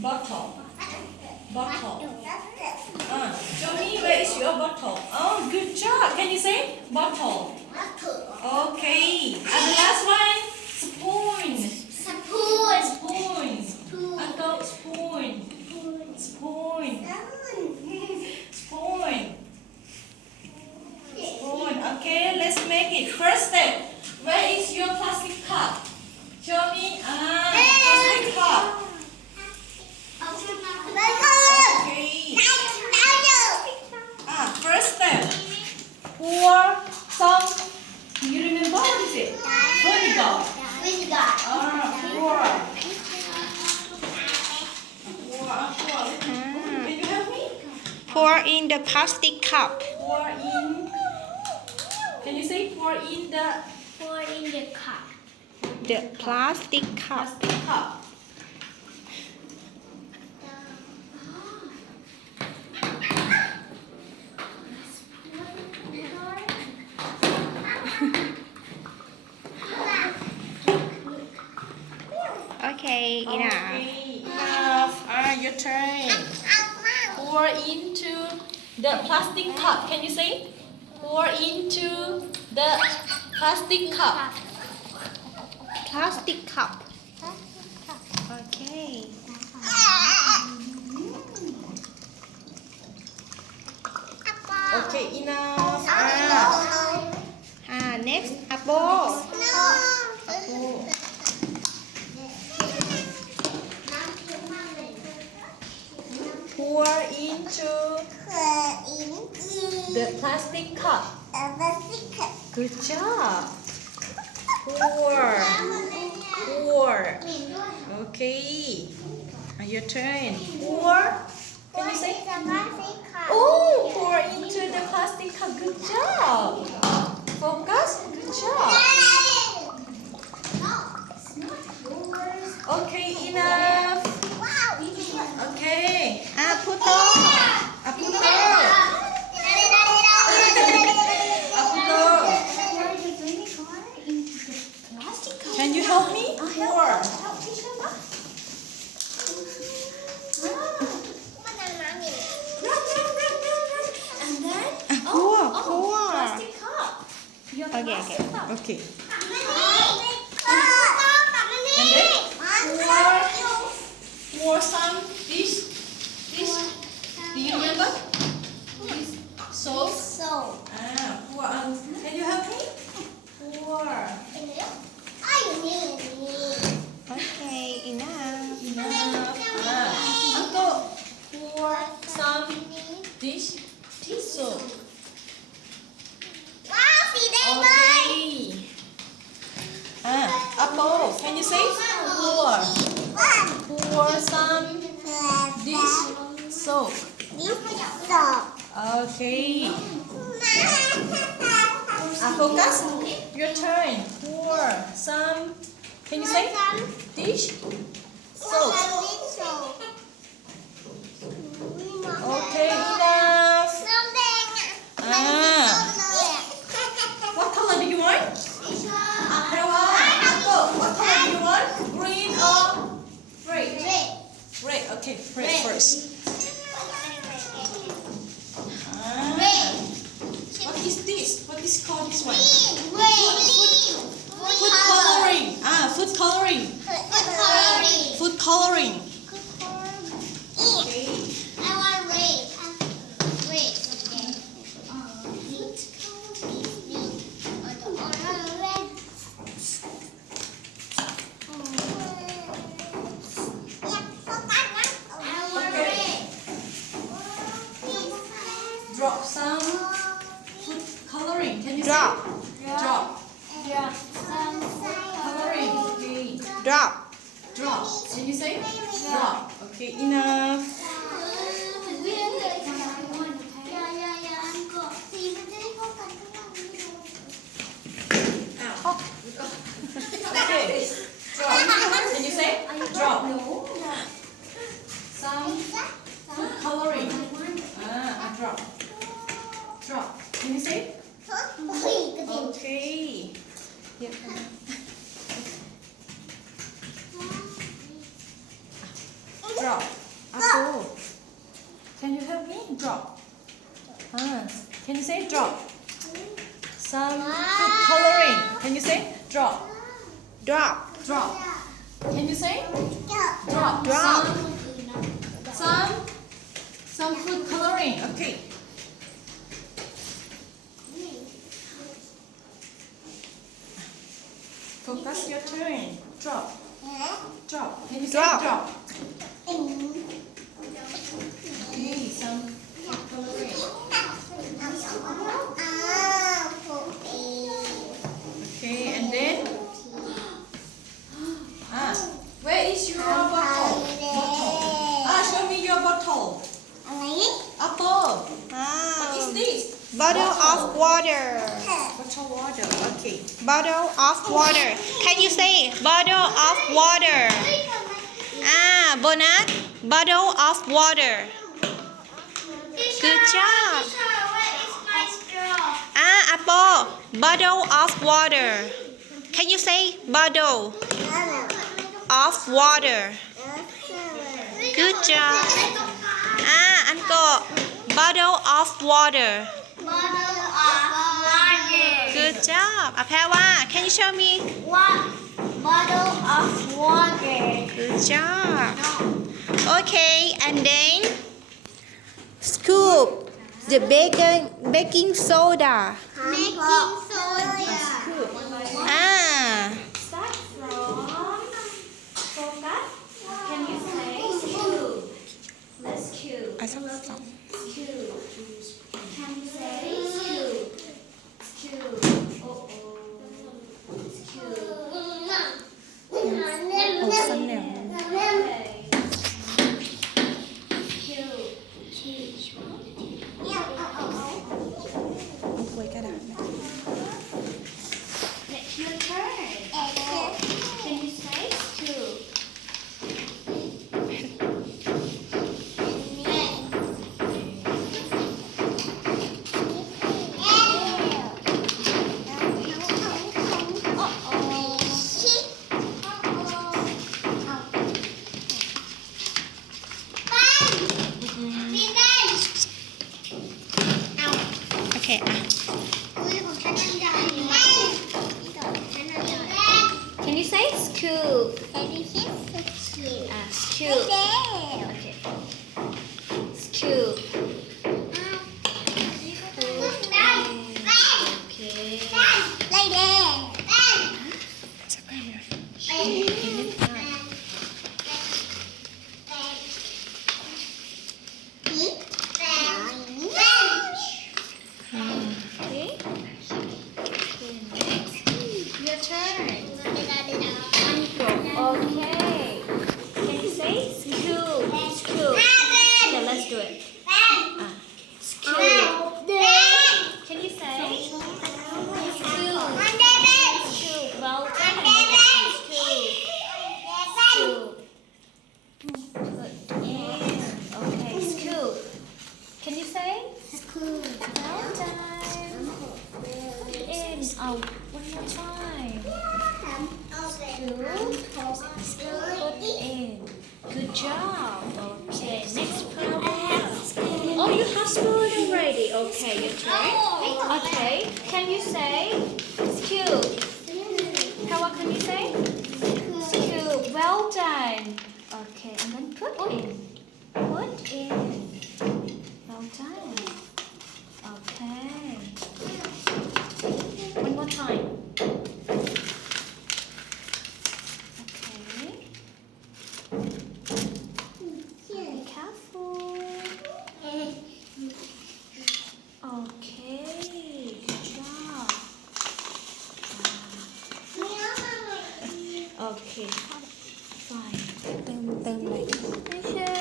bottle. Bottle. Show me where is your bottle. Oh, good job. Can you say bottle? Okay. And the last one, spoon. Spoon. Uncle, spoon. Spoon. Spoon. Spoon. Okay, let's make it. First step. Where is your plastic cup? Show me. Plastic cup. Okay. First step. Pour some. Do you remember what is it? Vinegar. Pour. Can you help me? Pour in the plastic cup. Pour in. Can you say pour in the cup. The plastic cup. plastic cup? Okay, enough. Okay, enough. Your turn. Pour into the plastic cup. Can you say? Pour into the plastic cup. Plastic cup. Okay. Okay, enough. Next, apple. Pour into the plastic cup. Good job. Pour. Okay. Your turn. Pour. Can you say? Oh, pour into the plastic cup. Good job. Focus. Good job. Okay, enough. Okay. Apple. Can you help me? Pour. And then Pour. plastic cup. Okay. And then pour some this. Do you remember? This soap. Pour. Can you help me? Pour. Okay, enough. Enough. Uncle, pour some dish soap. Okay. Apple, can you say pour? Pour some dish soap. Okay. Focus. Your turn. Pour some. Can you say dish soap? Okay, enough. What color do you want? Prava, Uncle, what color do you want? Green or red? Red. Okay, red first. What is this? What is called this one? Food coloring. Food coloring. Food coloring. Okay. Drop some food coloring. Can you Drop. say? Drop. Coloring. Okay. Drop. Drop. Can you say? Drop. Okay, enough. Okay. Drop. Can you say? Drop. Some food coloring. Drop. Drop. Can you say? Okay. Yep. Drop. you say drop drop drop can you say drop Drop. some food coloring okay focus your turn drop drop can you say Drop. drop okay some food coloring okay and then where is your bottle show me your bottle apple what is this bottle of water bottle water okay bottle of water can you say bottle of water bonus bottle of water good job apple bottle of water can you say bottle of water good job Anko bottle of water good job Apeva can you show me Bottle of water. good job okay and then scoop the baking soda Making soda. Start from focus. Can you say scoop? Let's scoop. Scoop. Can you say scoop? Scoop. Oh. Scoop. It's your turn. Can you say scoop? okay Can you say scoop? Scoop. Okay. Scoop. Okay. Your turn. Okay. Can you say scoop? Scoop. Okay, let's do it. Scoop. Can you say scoop? Scoop. Well done. Scoop. Scoop. Good. Okay, scoop. Can you say scoop? Well done. Put it in. One more time. Scoop. Put in. Good job. Okay, next problem. Oh, you have spoon already. Okay, your turn. Okay, can you say scoop? How can you say? Scoop. Well done. Okay, and then put in. Put in. Well done. Okay. One more time. Okay. Be careful. Okay. Good job. Okay. Fine. เติมเลย Pressure.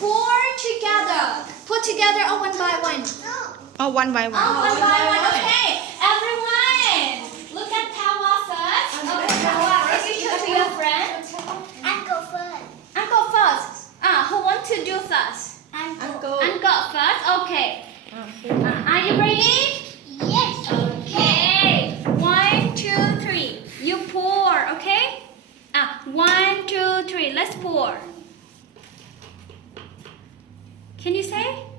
pour together. Put together or one by one? Oh, one by Oh, one. one by one. Okay. Everyone, look at Pawa first. Okay, Pawa, can you show to your friend? Uncle first. Uncle first. Who want to do first? Uncle. Uncle first. Okay. Are you ready? Yes. Okay. 1, 2, 3. You pour. Okay. 1, 2, 3. Let's pour. Can you say?